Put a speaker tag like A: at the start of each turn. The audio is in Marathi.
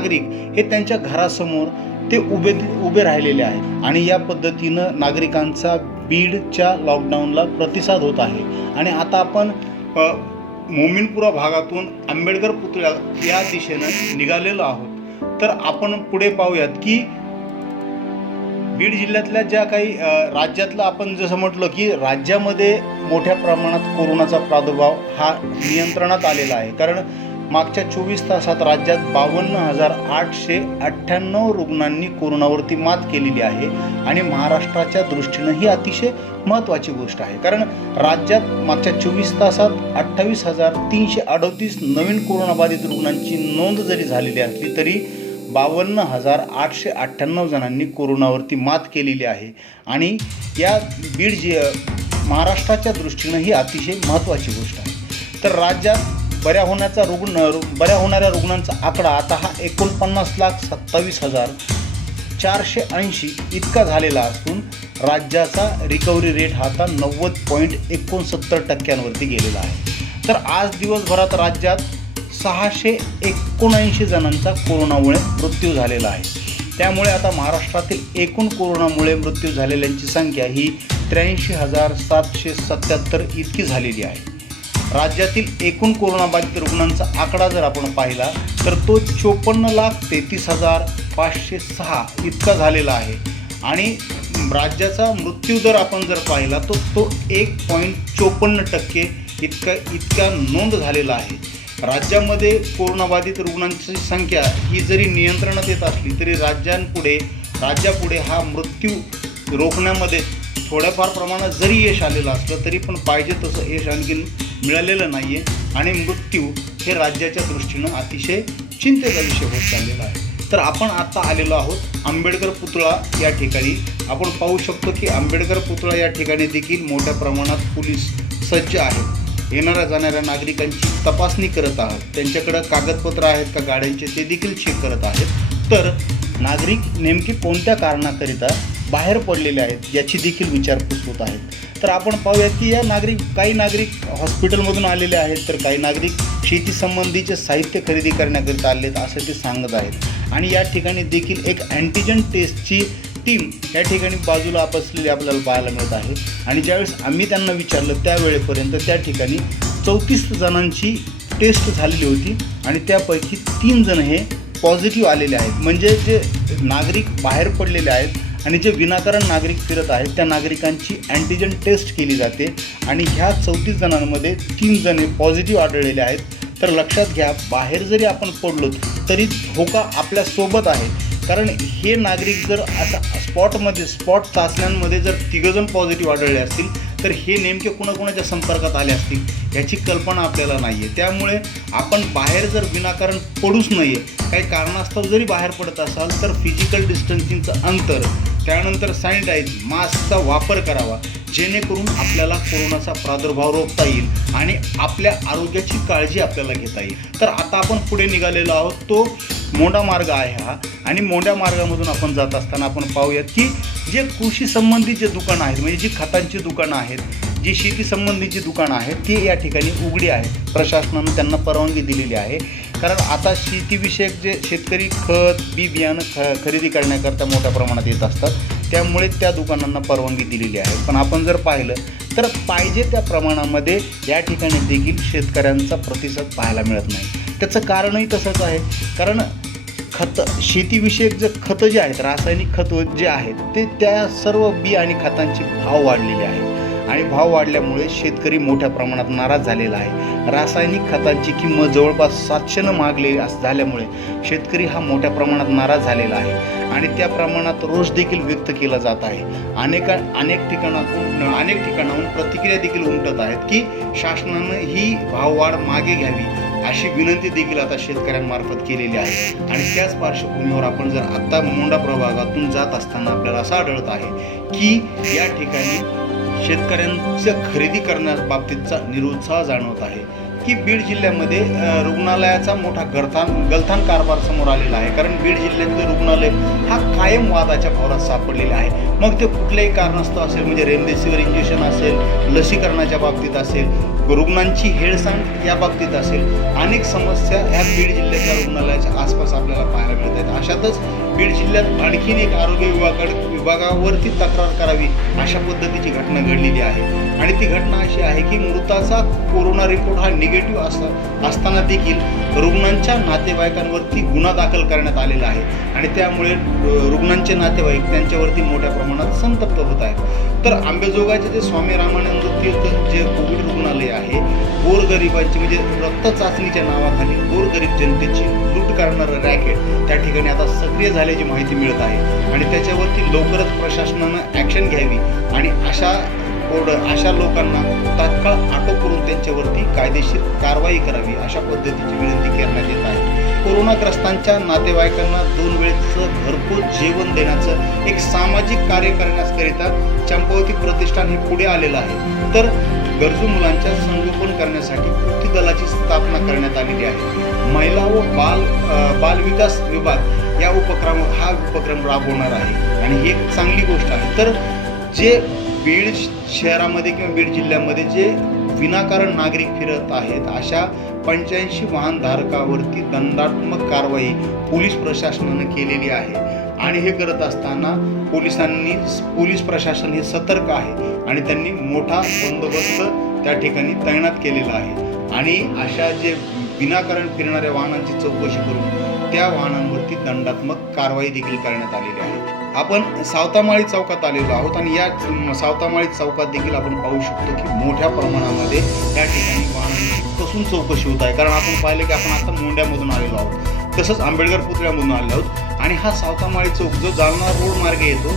A: नागरिक हे त्यांच्या घरासमोर ते उभे उभे राहिलेले आहेत. आणि या पद्धतीनं नागरिकांचा बीडच्या लॉकडाऊनला प्रतिसाद होत आहे. आणि आता आपण मोमिनपुरा भागातून आंबेडकर पुतळ्या या दिशेनं निघालेलो आहोत. तर आपण पुढे पाहूयात की बीड जिल्ह्यातल्या ज्या काही राज्यातलं आपण जसं म्हटलं की राज्यामध्ये मोठ्या प्रमाणात कोरोनाचा प्रादुर्भाव हा नियंत्रणात आलेला आहे. कारण मागच्या चोवीस तासात राज्यात बावन्न हजार आठशे अठ्ठ्याण्णव रुग्णांनी कोरोनावरती मात केलेली आहे आणि महाराष्ट्राच्या दृष्टीनं ही अतिशय महत्त्वाची गोष्ट आहे. कारण राज्यात मागच्या चोवीस तासात अठ्ठावीस हजार तीनशे अडतीस नवीन कोरोनाबाधित रुग्णांची नोंद जरी झालेली असली तरी बावन्न हजार आठशे अठ्ठ्याण्णव जणांनी कोरोनावरती मात केलेली आहे. आणि या बीड जे महाराष्ट्राच्या दृष्टीनं ही अतिशय महत्त्वाची गोष्ट आहे. तर राज्यात बऱ्या होण्याचा रुग्ण रु- बऱ्या होणाऱ्या रुग्णांचा आकडा आता हा एकोणपन्नास लाख सत्तावीस हजार चारशे ऐंशी इतका झालेला असून राज्याचा रिकव्हरी रेट हा आता नव्वद पॉईंट एकोणसत्तर टक्क्यांवरती गेलेला आहे. तर आज दिवसभरात राज्यात सहाशे एकोणऐंशी जणांचा कोरोनामुळे मृत्यू झालेला आहे. त्यामुळे आता महाराष्ट्रातील एकूण कोरोनामुळे मृत्यू झालेल्यांची संख्या ही त्र्याऐंशी हजार सातशे सत्याहत्तर इतकी झालेली आहे. राज्यातील एकूण कोरोनाबाधित रुग्णांचा आकडा जर आपण पाहिला तर तो चोपन्न लाख तेहतीस हजार पाचशे सहा इतका झालेला आहे. आणि राज्याचा मृत्यू दर आपण जर पाहिला तर तो एक पॉईंट चोपन्न टक्के इतका इतका नोंद झालेला आहे. राज्यामध्ये कोरोनाबाधित रुग्णांची संख्या ही जरी नियंत्रणात येत असली तरी राज्यांपुढे राज्यापुढे हा मृत्यू रोखण्यामध्ये थोड्याफार प्रमाणात जरी यश आलेलं असलं तरी पण पाहिजे तसं यश आणखीन मिळालेलं नाही आहे आणि मृत्यू हे राज्याच्या दृष्टीनं अतिशय चिंतेचा विषय होत चाललेला आहे. तर आपण आता आलेलो आहोत आंबेडकर पुतळा या ठिकाणी. आपण पाहू शकतो की आंबेडकर पुतळा या ठिकाणी देखील मोठ्या प्रमाणात पोलीस सज्ज आहेत. येणाऱ्या जाणाऱ्या नागरिकांची तपासणी करत आहात. त्यांच्याकडं कागदपत्र आहेत का गाड्यांचे ते देखील चेक करत आहेत. तर नागरिक नेमके कोणत्या कारणाकरिता बाहेर पडलेले आहेत याची देखील विचारपूस होत आहेत तर आपण पाहूयात की या नागरिक काही नागरिक हॉस्पिटलमधून आलेले आहेत तर काही नागरिक शेतीसंबंधीचे साहित्य खरेदी करण्याकरिता आलेत असं ते सांगत आहेत. आणि या ठिकाणी देखील एक अँटीजन टेस्टची टीम या ठिकाणी बाजूला बसलेली आपल्याला पाहायला मिळत आहे. आणि ज्यावेळेस आम्ही त्यांना विचारलं त्यावेळेपर्यंत त्या ठिकाणी चौतीस जणांची टेस्ट झालेली होती आणि त्यापैकी तीन जण हे पॉझिटिव्ह आलेले आहेत. म्हणजे जे नागरिक बाहेर पडलेले आहेत आणि जे विनाकारण नागरिक फिरत आहेत त्या नागरिकांची अँटीजन टेस्ट केली जाते. आणि ह्या चौतीस जणांमध्ये तीन जणे पॉझिटिव्ह आढळलेले आहेत. तर लक्षात घ्या बाहेर जरी आपण पडलो तरी धोका आपल्यासोबत आहे. कारण हे नागरिक जर आता स्पॉटमध्ये स्पॉट चाचण्यांमध्ये जर तिघंजण पॉझिटिव्ह आढळले असतील तर हे नेमके कुणाकुणाच्या संपर्कात आले असतील? याची कल्पना आपल्याला नाही आहे त्यामुळे आपण बाहेर जर विनाकारण पडूच नाही आहे काही कारणास्तव जरी बाहेर पडत असाल तर फिजिकल डिस्टन्सिंगचं अंतर त्यानंतर सॅनिटाईज मास्कचा वापर करावा. जेणेकरून आपल्याला कोरोनाचा प्रादुर्भाव रोखता येईल आणि आपल्या आरोग्याची काळजी आपल्याला घेता येईल. तर आता आपण पुढे निघालेलो आहोत. तो मोंडा मार्ग आहे हा. आणि मोठ्या मार्गामधून आपण जात असताना आपण पाहूयात की जे कृषी संबंधित जे दुकानं आहेत म्हणजे जी खतांची दुकानं आहेत जी शेती संबंधीची दुकानं आहेत ती या ठिकाणी उघडी आहेत. प्रशासनानं त्यांना परवानगी दिलेली आहे. कारण आता शेतीविषयक जे शेतकरी खत बी बियाणं ख खरेदी करण्याकरता मोठ्या प्रमाणात येत असतात. त्यामुळे त्या दुकानांना परवानगी दिलेली आहे. पण आपण जर पाहिलं तर पाहिजे त्या प्रमाणामध्ये या ठिकाणी देखील शेतकऱ्यांचा प्रतिसाद पाहायला मिळत नाही. त्याचं कारणही तसंच आहे. कारण खतं शेतीविषयक जे खतं जे आहेत रासायनिक खतं जे आहेत ते त्या सर्व बी आणि खतांचे भाव वाढलेले आहेत. आणि भाव वाढल्यामुळे शेतकरी मोठ्या प्रमाणात नाराज झालेला आहे. रासायनिक खतांची किंमत जवळपास सातशेनं मागली अस झाल्यामुळे शेतकरी हा मोठ्या प्रमाणात नाराज झालेला आहे. आणि त्या प्रमाणात रोष देखील व्यक्त केला जात आहे. अनेक अनेक ठिकाणातून अनेक ठिकाणाहून प्रतिक्रिया देखील उमटत आहेत की शासनानं ही भाववाढ मागे घ्यावी अशी विनंती देखील आता शेतकऱ्यांमार्फत केलेली आहे. आणि त्याच पार्श्वभूमीवर आपण जर आत्ता मुंडा प्रभागातून जात असताना आपल्याला असं आढळत आहे की या ठिकाणी शेतकऱ्यांच्या खरेदी करण्याबाबतीतचा निरुत्साह जाणवत आहे की बीड जिल्ह्यामध्ये रुग्णालयाचा मोठा गलथान गलथान कारभार समोर आलेला आहे. कारण बीड जिल्ह्यातलं रुग्णालय हा कायम वादाच्या भोवरात सापडलेला आहे. मग ते कुठल्याही कारणास्तव असेल म्हणजे रेमडेसिवीर इंजेक्शन असेल लसीकरणाच्या बाबतीत असेल रुग्णांची हेळसांड या बाबतीत असेल अनेक समस्या ह्या बीड जिल्ह्याच्या रुग्णालयाच्या आसपास आपल्याला पाहायला मिळत आहेत. अशातच बीड जिल्ह्यात आणखीन एक आरोग्य विभागाकडे विभागावरती तक्रार करावी अशा पद्धतीची घटना घडलेली आहे. आणि ती घटना अशी आहे की मृताचा कोरोना रिपोर्ट हा निगेटिव्ह असता असताना देखील रुग्णांच्या नातेवाईकांवरती गुन्हा दाखल करण्यात आलेला आहे. आणि त्यामुळे रुग्णांचे नातेवाईक त्यांच्यावरती मोठ्या प्रमाणात संतप्त होत आहेत. तर आंबेजोगाईचे जे स्वामी रामानंद तीर्थ जे कोविड रुग्णालय आहे गोरगरिबांची म्हणजे रक्त चाचणीच्या नावाखाली गोरगरीब जनतेची लूट करणारं रॅकेट त्या ठिकाणी आता सक्रिय झाल्याची माहिती मिळत आहे. आणि त्याच्यावरती लवकरच प्रशासनानं ॲक्शन घ्यावी. आणि अशा बोर्डर अशा लोकांना तात्काळ अटक करून त्यांच्यावरती कायदेशीर कारवाई करावी अशा पद्धतीची विनंती करण्यात येत आहे. कोरोनाग्रस्तांच्या नातेवाईकांना दोन वेळेचं घरपोच जेवण देण्याचं एक सामाजिक कार्य करण्याकरिता चंपावती प्रतिष्ठान हे पुढे आलेलं आहे. तर गरजू मुलांच्या संगोपन करण्यासाठी कृती दलाची स्थापना करण्यात आलेली आहे. महिला व बाल बालविकास विभाग या उपक्रम हा उपक्रम राबवणार आहे. आणि ही एक चांगली गोष्ट आहे. तर जे बीड शहरामध्ये किंवा बीड जिल्ह्यामध्ये जे विनाकारण नागरिक फिरत आहेत अशा पंच्याऐंशी वाहनधारकावरती दंडात्मक कारवाई पोलीस प्रशासनानं केलेली आहे. आणि हे करत असताना पोलिसांनी पोलीस प्रशासन हे सतर्क आहे आणि त्यांनी मोठा बंदोबस्त त्या ठिकाणी तैनात केलेला आहे. आणि अशा जे विनाकारण फिरणाऱ्या वाहनांची चौकशी करून त्या वाहनांवरती दंडात्मक कारवाई देखील करण्यात आलेली आहे. आपण सावतामाळी चौकात आलेलो आहोत आणि या सावतामाळी चौकात देखील आपण पाहू शकतो की मोठ्या प्रमाणामध्ये त्या ठिकाणी वाहनांची कसून चौकशी होत आहे. कारण आपण पाहिलं की आपण आता मोंड्यामधून आलेलो आहोत. तसंच आंबेडकर पुतळ्यामधून आलेलो आहोत. आणि हा सावतामाळी चौक जो जालना रोड मार्गे येतो